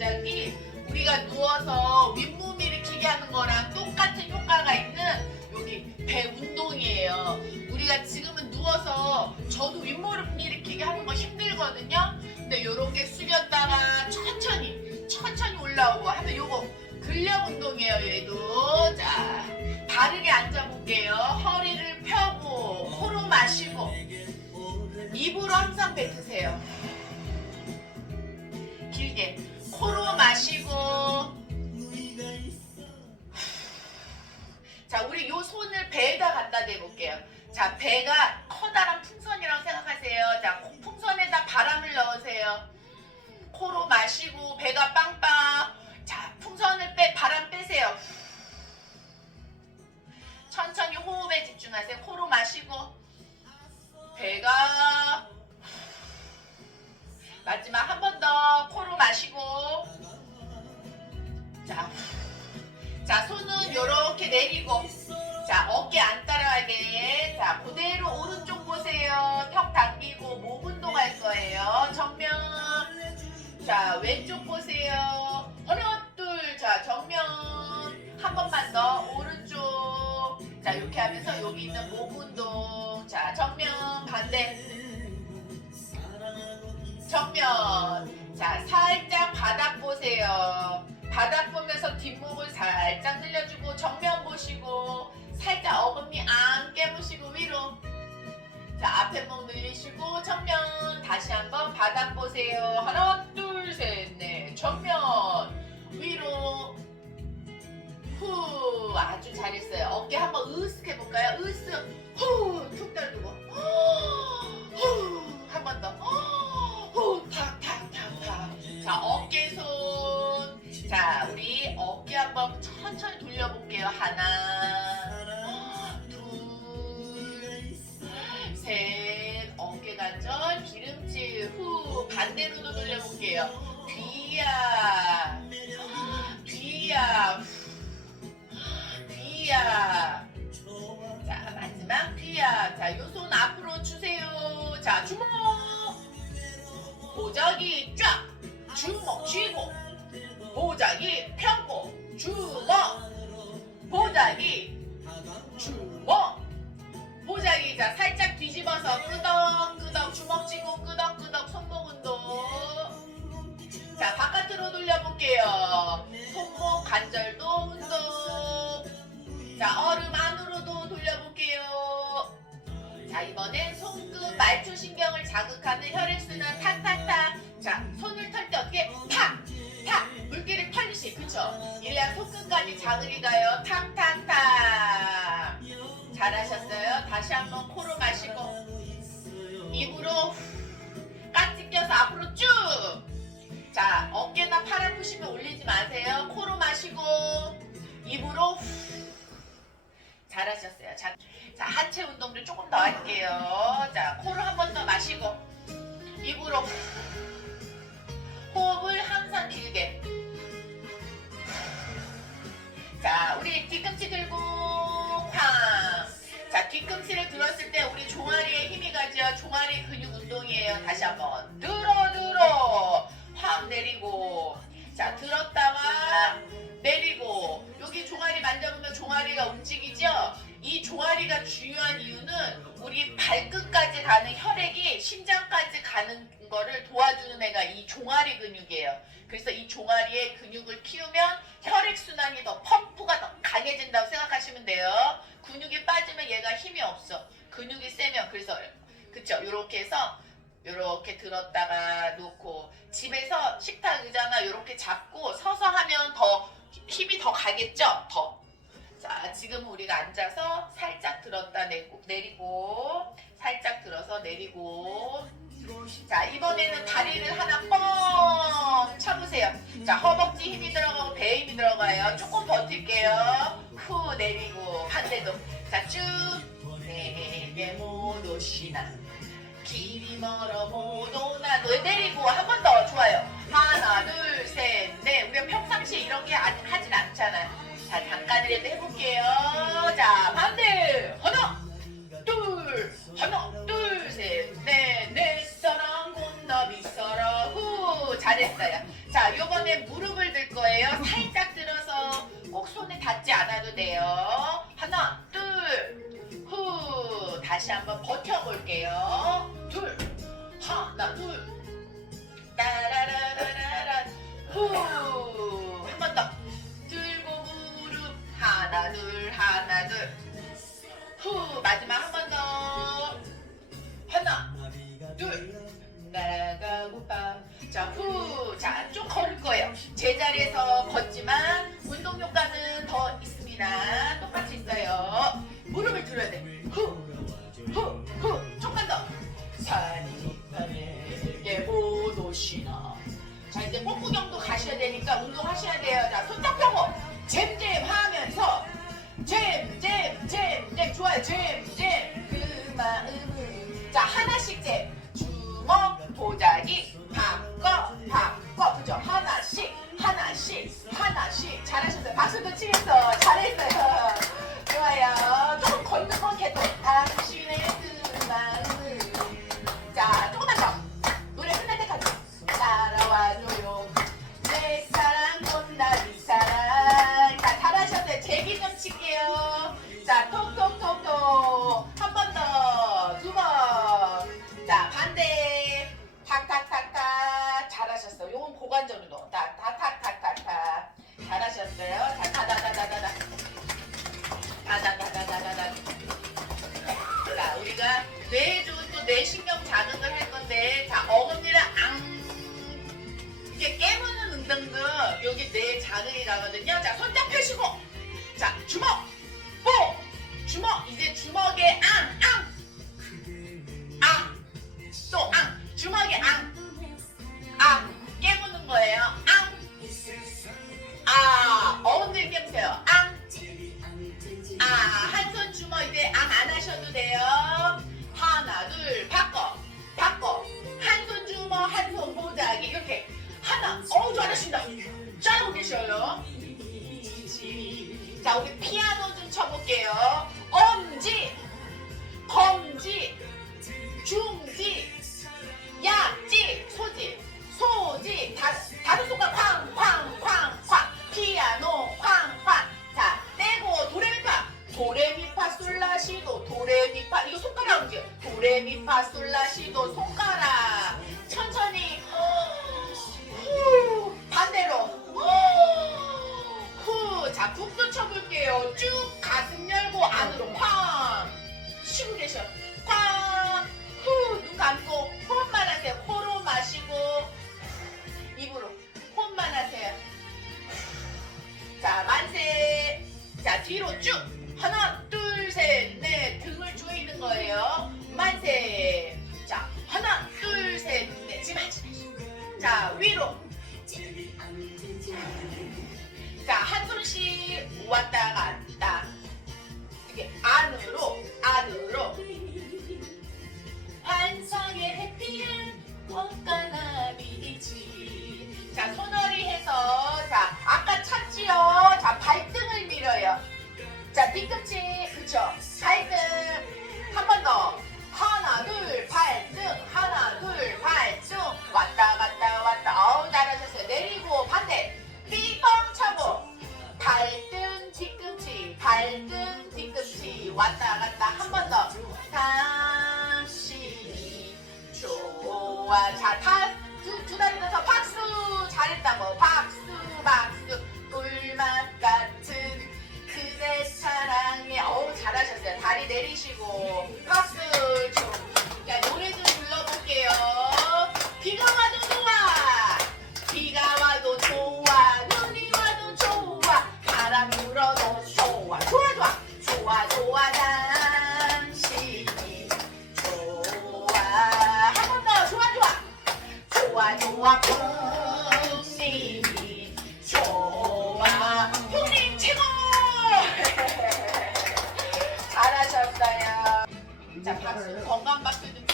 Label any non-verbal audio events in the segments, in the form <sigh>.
동작이 우리가 누워서 윗몸 일으키게 하는 거랑 똑같은 효과가 있는 여기 배 운동이에요. 우리가 지금은 누워서 저도 윗몸 일으키게 하는 거 힘들거든요. 근데 이렇게 숙였다가 천천히 천천히 올라오고 하면 요거 근력 운동이에요 얘도 자 바르게 앉아볼게요 허리를 펴고 코로 마시고 입으로 항상 뱉으세요 길게 코로 마시고. 자 우리 요 손을 배에다 갖다 대볼게요. 자 배가 커다란 풍선이라고 생각하세요. 자 풍선에다 바람을 넣으세요. 코로 마시고 배가 빵빵. 자 풍선을 빼 바람 빼세요. 천천히 호흡에 집중하세요. 코로 마시고. 배가 마지막 한번 더 코로 마시고. 자, 자 손은 요렇게 내리고. 자 어깨 안 따라가게 자 앞에 목 늘리시고 정면 다시 한번 바닥 보세요. 하나 둘 셋 넷. 정면. 위로. 후. 아주 잘했어요. 어깨 한번 으쓱 해볼까요? 으쓱. 후툭 떨고. 후한 번 더. 후탁탁탁탁. 자 어깨 손 자 우리 어깨 한번 천천히 돌려볼게요. 하나 반대로도 돌려볼게요. 뒤야. 뒤야. 뒤야. 자 마지막 뒤야. 자 요 손 앞으로 주세요. 자 주먹. 보자기 쫙. 주먹 쥐고. 보자기 펴고. 주먹. 보자기 주먹 보자기 자 살짝 뒤집어서 끄덕끄덕 주먹 쥐고 끄덕끄덕 손목 운동. 자 바깥으로 돌려볼게요. 손목 관절도 운동. 자 얼음 안으로도 돌려볼게요. 자 이번엔 손끝 말초신경을 자극하는 혈액순환 탁탁탁. 자 손을 털 때 어떻게 탁탁 물기를 털듯이 그쵸? 일량 손끝까지 자극이 가요. 탁탁탁. 잘하셨어요 다시 한번 코로 마시고 입으로 깍지 껴서 앞으로 쭉 자 어깨나 팔 아프시면 올리지 마세요. 코로 마시고 입으로 잘하셨어요. 자, 자 하체 운동도 조금 더 할게요. 자 코를 한번 더 마시고 입으로 호흡을 항상 길게. 자 우리 뒤꿈치 들고 뒤꿈치를 들었을 때 우리 종아리에 힘이 가죠 종아리 근육 운동이에요. 다시 한번. 들어 들어. 확 내리고. 자 들었다가 내리고. 여기 종아리 만져보면 종아리가 움직이죠? 이 종아리가 중요한 이유는 우리 발끝까지 가는 혈액이 심장까지 가는 거를 도와주는 애가 이 종아리 근육이에요. 그래서 이 종아리의 근육을 키우면 혈액 순환이 더 펌프가 더 강해진다고 생각하시면 돼요. 근육이 힘이 없어. 근육이 세면 그래서 그쵸? 요렇게 해서 요렇게 들었다가 놓고 집에서 식탁 의자나 요렇게 잡고 서서 하면 더 힘이 더 가겠죠? 더. 자, 지금 우리가 앉아서 살짝 들었다 내고, 내리고, 살짝 들어서 내리고. 자, 이번에는 다리를 하나 뻥 쳐보세요. 자, 허벅지 힘이 들어가고 배 힘이 들어가요. 조금 버틸게요. 후 내리고, 반대도. 자, 쭉. 내게 못 오시나. 길이 멀어 못 오나. 너 내리고, 한 번 더. 좋아요. 하나, 둘, 셋, 넷. 우리가 평상시에 이런 게 아- 하진 않잖아요. 자, 잠깐이라도 해볼게요. 자, 반대. 하나, 둘, 하나, 둘, 셋, 넷, 넷, 사랑, 곤나비, 사랑, 후. 잘했어요. 자, 요번에 무릎을 들 거예요. 살짝 들어서 꼭 손에 닿지 않아도 돼요. 한번 버텨볼게요. 둘, 하나, 둘. 따라라라라라. 후. 한 번 더. 들고 무릎. 하나, 둘, 하나, 둘. 후. 마지막 한 번 더. 하나, 둘. 나가고 봐. 자, 후. 자, 좀 걸을 거예요. 제자리에서 걷지만 운동 효과는 더 있습니다. 똑같이 있어요. 무릎을 들어야 돼. 후. 후. 후. 조금만 더. 산이 하늘게 못 오시나. 자, 이제 꽃구경도 가셔야 되니까 운동하셔야 돼요. 자, 손 딱 펴고 잼잼 하면서 잼잼 잼잼 좋아요. 잼잼 그 마음을 자, 하나씩 잼. 가거든요 자 손잡 펴시고 자 주먹 뽀 주먹 이제 주먹에 앙 앙 앙 또 앙 주먹에 앙 앙 깨무는 거예요 앙 아, 어금니 깨무세요. 앙. 아, 한 손 주먹 이제 앙 안 하셔도 돼요. 하나, 둘, 바꿔. 바꿔. 한 손 주먹, 한 손 보자기. 이렇게. 하나. 어우, 잘하신다. 계셔요. 자, 우리 피아노 계셔. 쾅. 후, 눈 감고 호흡만 하세요. 코로 마시고 입으로 호흡만 하세요. 자, 만세. 자, 뒤로 쭉. 하나, 둘, 셋, 넷. 등을 조이는 거예요. 만세. 자, 하나, 둘, 셋, 넷. 지금 하지 마시고. 자, 위로. 자, 한 손씩 왔다. 형님이 좋아 형님 최고 잘하셨어요 자 박수 건강 박수 좀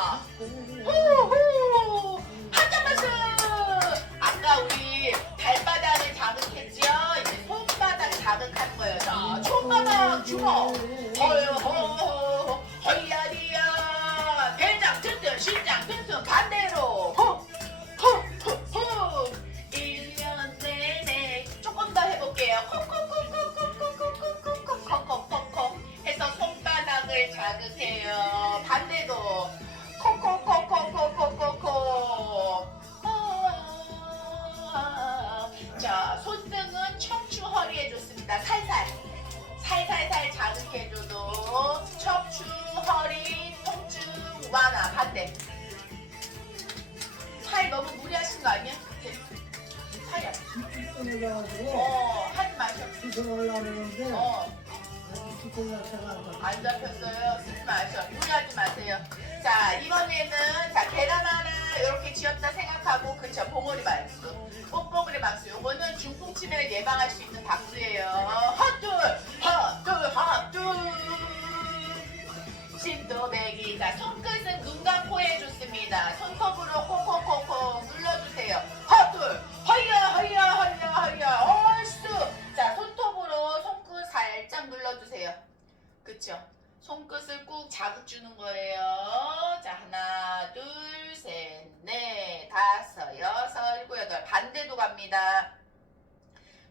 Oh. 끊어가지고 어, 하지 마셔. 수술하려는데 어, 수술을 제가 안 잡혔어요. 쓰지 마셔. 무리하지 마세요. 자, 이번에는 자 계란 하나 이렇게 쥐었다 생각하고 그쵸 봉오리 박수, 뽁뽁이리 박수. 요거는 중풍 치매를 예방할 수 있는 박수예요. 헛둘, 헛둘, 헛둘. 심도배기. 자, 손끝은 눈과 코에 좋습니다. 손톱 자극 주는 거예요. 자, 하나, 둘, 셋, 넷, 다섯, 여섯, 일곱, 여덟. 반대도 갑니다.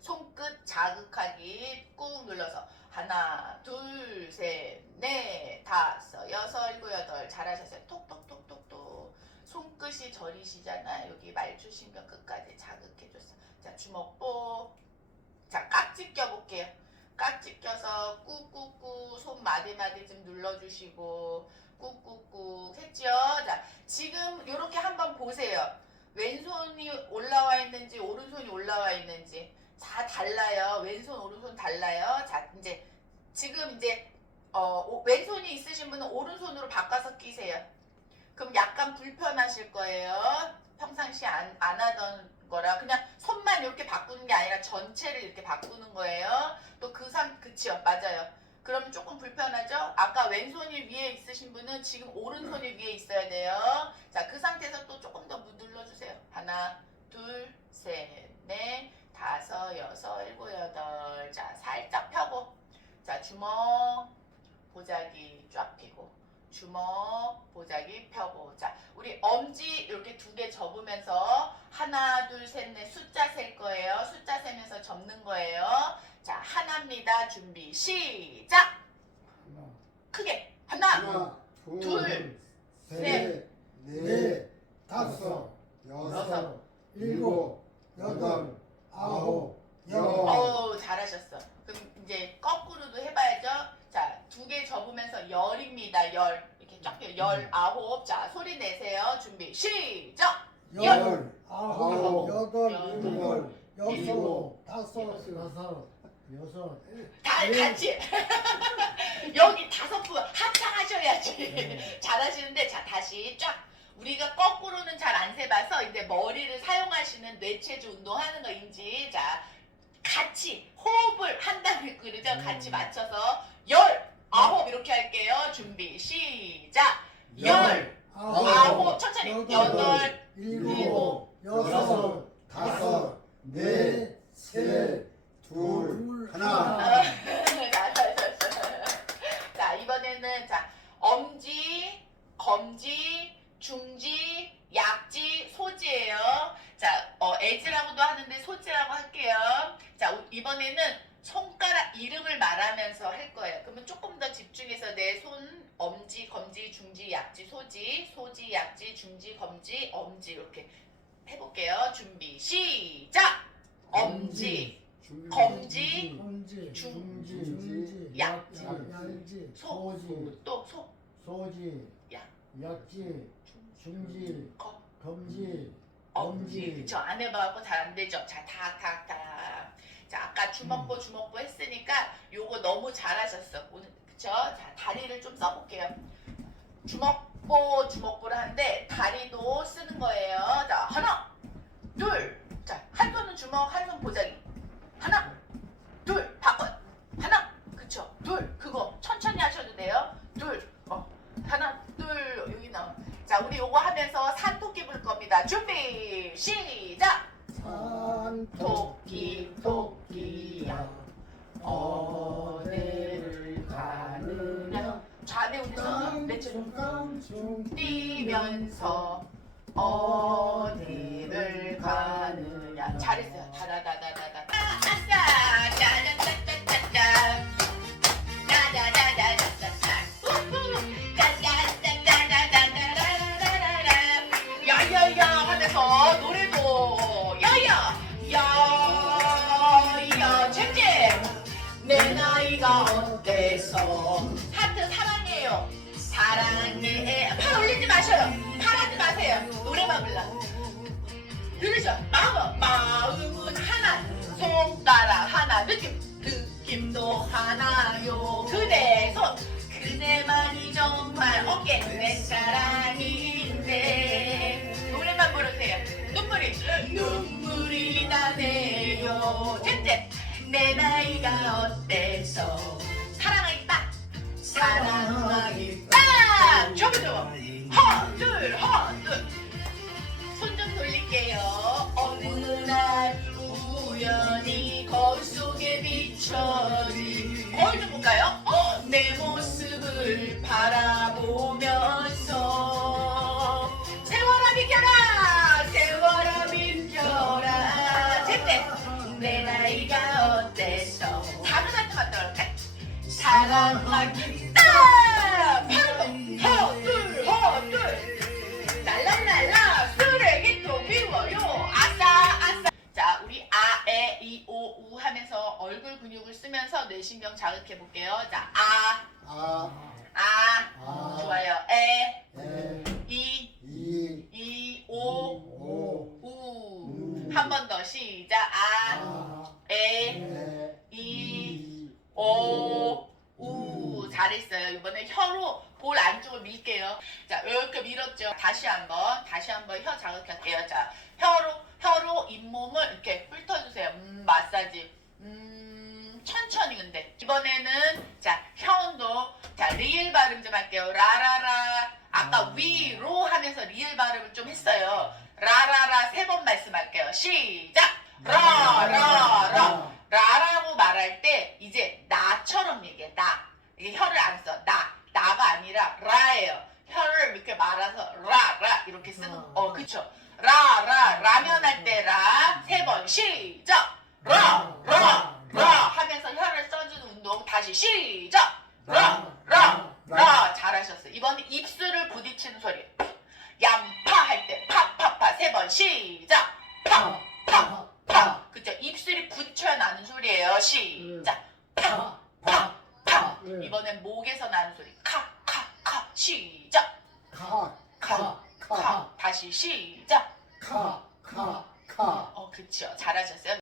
손끝 자극하기 꾹 눌러서 하나, 둘, 셋, 넷, 다섯, 여섯, 일곱, 여덟. 잘하셨어요. 톡톡톡톡톡. 손끝이 저리시잖아요. 여기 말초신경 끝까지 자극해줬어. 자, 주먹 뽀. 자, 깍지 껴볼게요. 깍지 껴서 꾹꾹꾹 손 마디마디 좀 눌러주시고 꾹꾹꾹 했죠? 자, 지금 이렇게 한번 보세요. 왼손이 올라와 있는지 오른손이 올라와 있는지 다 달라요. 왼손 오른손 달라요. 자, 이제 지금 이제 어, 오- 왼손이 있으신 분은 오른손으로 바꿔서 끼세요. 그럼 약간 불편하실 거예요. 평상시 안, 안 하던 거라 그냥 손만 이렇게 바꾸는 게 아니라 전체를 이렇게 바꾸는 거예요. 또그 상, 그치요? 맞아요. 그러면 조금 불편하죠? 아까 왼손이 위에 있으신 분은 지금 오른손이 위에 있어야 돼요. 자, 그 상태에서 또 조금 더 눌러주세요. 하나, 둘, 셋, 넷, 다섯, 여섯, 일곱, 여덟. 자, 살짝 펴고. 자, 주먹, 보자기 쫙 펴고. 주먹, 보자기 펴고. 자, 우리 엄지 이렇게 두 개 접으면서 하나, 둘, 셋, 넷 숫자 셀 거예요. 숫자 세면서 접는 거예요. 자, 하나입니다. 준비, 시작! 크게. 하나, 하나, 둘, 둘, 셋, 넷, 다섯, 여섯, 일곱, 여덟, 아홉, 열. 어우, 잘하셨어. 그럼 이제 거꾸로도 해봐야죠. 자, 두 개 접으면서 열입니다. 열. 이렇게 쫙 펴요. 열, 아홉. 자, 소리 내세요. 준비, 시작! 열, 아홉, 여덟, 열, 일곱, 여섯, 일곱, 다섯, 여섯, 여섯, 다 네. 같이. <laughs> 여기 다섯 분 합창하셔야지. 네. 잘하시는데 자 다시 쫙 우리가 거꾸로는 잘 안 세봐서 이제 머리를 사용하시는 뇌체조 운동하는 거인지 자 같이 호흡을 한 다음에 그러죠 같이 음. 맞춰서 열 아홉 이렇게 할게요 준비 시작 열 아홉, 아홉 천천히 여덟, 일곱, 여섯, 여섯, 다섯, 넷, 셋, 둘, 하나. 자 이번에는 자 엄지, 검지, 중지, 약지, 소지예요. 자 어, 애지라고도 하는데 소지라고 할게요. 자 우- 이번에는 손가락 이름을 말하면서 할 거예요. 그러면 조금 더 집중해서 내 손 엄지, 검지, 중지, 약지, 소지, 소지, 약지, 중지, 검지, 엄지 이렇게 해볼게요. 준비 시작. 엄지, 검지, 검지, 중- 중지, 중지, 약지, 소. 소지, 또 소, 소지, 약. 약지, 중지, 검, 검지, 엄지. 그쵸? 안 해봐갖고 잘 안 되죠? 자, 탁, 탁, 탁. 자, 아까 주먹보, 주먹보 했으니까 요거 너무 잘하셨어. 오늘, 그쵸? 자, 다리를 좀 써볼게요. 주먹보, 주먹보를 하는데 다리 마셔요. 팔 하지 마세요. 노래만 불러. 들으셔. 마음 마음은 하나. 손가락 하나. 느낌. 느낌도 하나요. 그대 손. 그대만이 정말 어깨. 내 사랑인데. 노래만 부르세요. 눈물이. 눈물이 나네요. 잼잼 내 나이가 어때서? 사랑하기 딱 사랑 자극해 볼게요 자아아 아, 아. 아, 좋아요 에 에, 이 이, 이 오 오, 우 우. 한 번 더 시작 아, 아, 에, 에, 이, 이, 오, 우. 잘했어요. 이번에 혀로 볼 안쪽을 밀게요. 자, 이렇게 밀었죠. 다시 한번, 다시 한번 혀 자극할게요. 자, 혀로, 혀로 잇몸을 이렇게 훑어주세요. 음, 마사지. 음, 천천히 근데. 이번에는, 자, 혀운동. 자, 리을 발음 좀 할게요. 라라라. 아까 아. 위로 하면서 리을 발음을 좀 했어요. 라라라 세 번 말씀할게요. 시작! 라라라. 라라고 말할 때 이제 나처럼 얘기해 나 이게 혀를 안 써 나 나가 아니라 라예요 혀를 이렇게 말아서 라라 이렇게 쓰는 어 그쵸 라라 라면 할 때 라 세 번 시작 라라라 하면서 혀를 써주는 운동 다시 시작